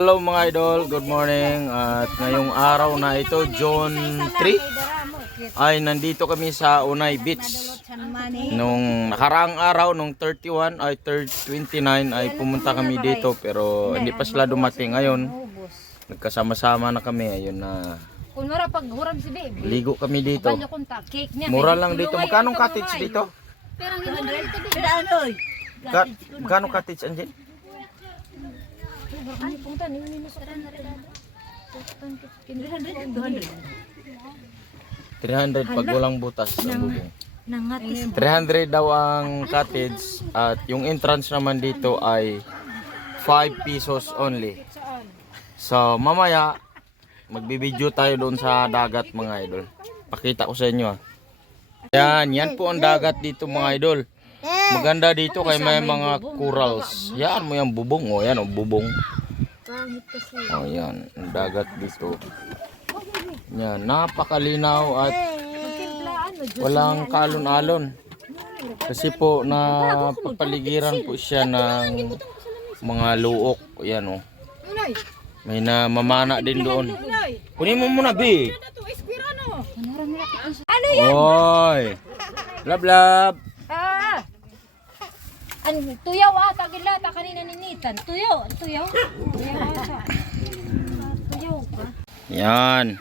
Hello mga idol, good morning. At ngayong araw na ito, June 3, ay nandito kami sa Unay Beach. Nung nakaraang araw, nung 31 ay 29 ay pumunta kami dito, pero hindi pa sila dumating. Ngayon nagkasama-sama na kami. Ayun na, ligo kami dito. Mura lang dito. Magkano cottage dito? Magkano cottage, Anjel? 300 pag walang butas ang bubong. 300 daw ang cottage at yung entrance naman dito ay 5 pesos only. So mamaya magbibideo tayo doon sa dagat mga idol. Pakita ko sa inyo. Yan po ang dagat dito mga idol. Maganda dito kay may mga corals. Yan mo yung bubong. O yan o bubong. O yan, ang dagat dito. Yan, napakalinaw at walang kalon-alon. Kasi po napapaligiran po siya ng mga luok. Yan o. May namamana din doon. Kunin mo muna, B. Oy. Lab lab. Tuyaw ata gilata kanina ninitan. Tuyaw. Tuyaw ata. Tuyaw pa. Yan.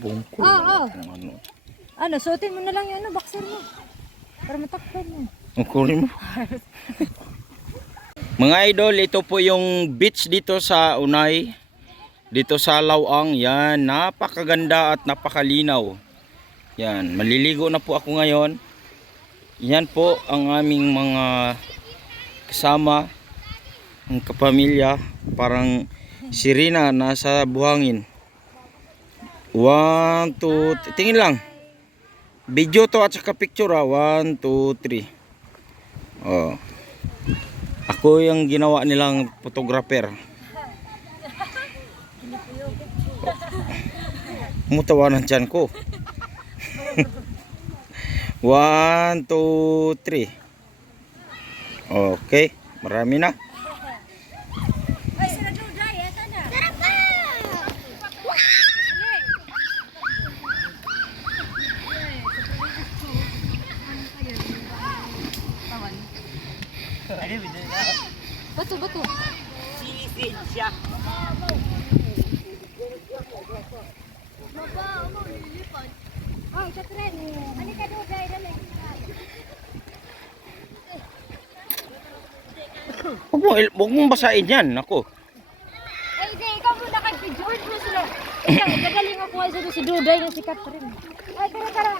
Bungkol. Ano, suotin mo na lang yung boxer mo. Para matakpan mo. Kunin mo. Mga idol, ito po yung beach dito sa Unay. Dito sa Lawang. Yan, napakaganda at napakalinaw. Yan, maliligo na po ako ngayon. Yan po ang aming mga kasama, ang kapamilya. Parang sirena nasa buhangin. 1, 2, tingin lang. Video to at saka picture ha. 1, 2, 3. Oh. Ako yung ginawa nilang photographer. Mutawanan dyan ko. 1, 2, 3. Okay, marami na. Bato. Sisid siya. Oh, sa tren. Ano ka doon, dai, dali. Huwag mong basahin yan, ako. Ay, di, ikaw muna kay George mo sila. Ikaw, gagaling ako sa si Duday na si Catherine. Ay, tara.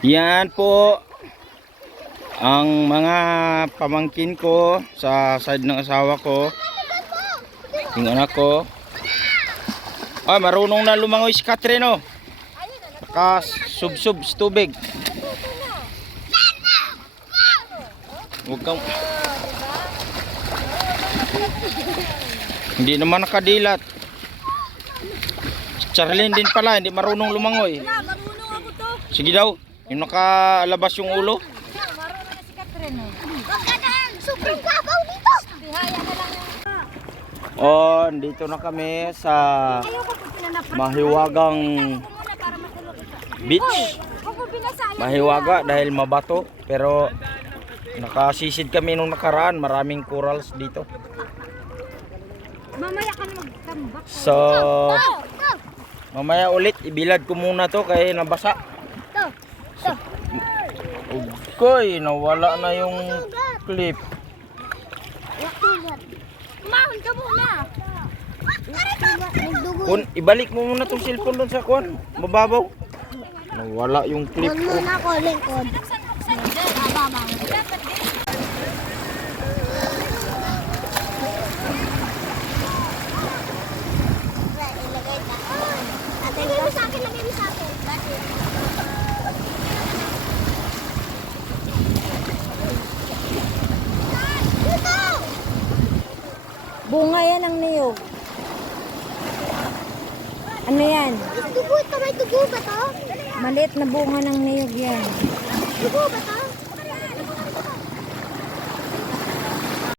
Yan po ang mga pamangkin ko sa side ng asawa ko. Yung anak ko. Ay, marunong na lumangoy si Catherine, oh. Sub sa tubig. Huwag kang... Hindi naman nakadilat. Charlene din pala, hindi marunong lumangoy. Marunong ako to. Sige daw, yung nakalabas yung ulo. Marunong na si Catherine. Huwag ka na. Sobrang gabaw dito. Bihaya na lang. Oh, dito na kami sa mahiwagang beach. Mahiwaga dahil mabato, pero nakasisid kami nung nakaraan. Maraming corals dito. Mamaya ka na magtambak. So mamaya ulit ibilad ko muna to kaya nabasa. Okay, nawala na yung clip. Mahon ka muna. Ibalik mo muna tong cellphone doon sa kuan, mababaw. Nawala yung clip ko. Muna ko lingkod. Lagay mo sa akin. Bunga yan ang niyog. Ano yan? Dugo ito, may dugo ba to? Maliit na bunga ng niyog yan. Dugo ba to?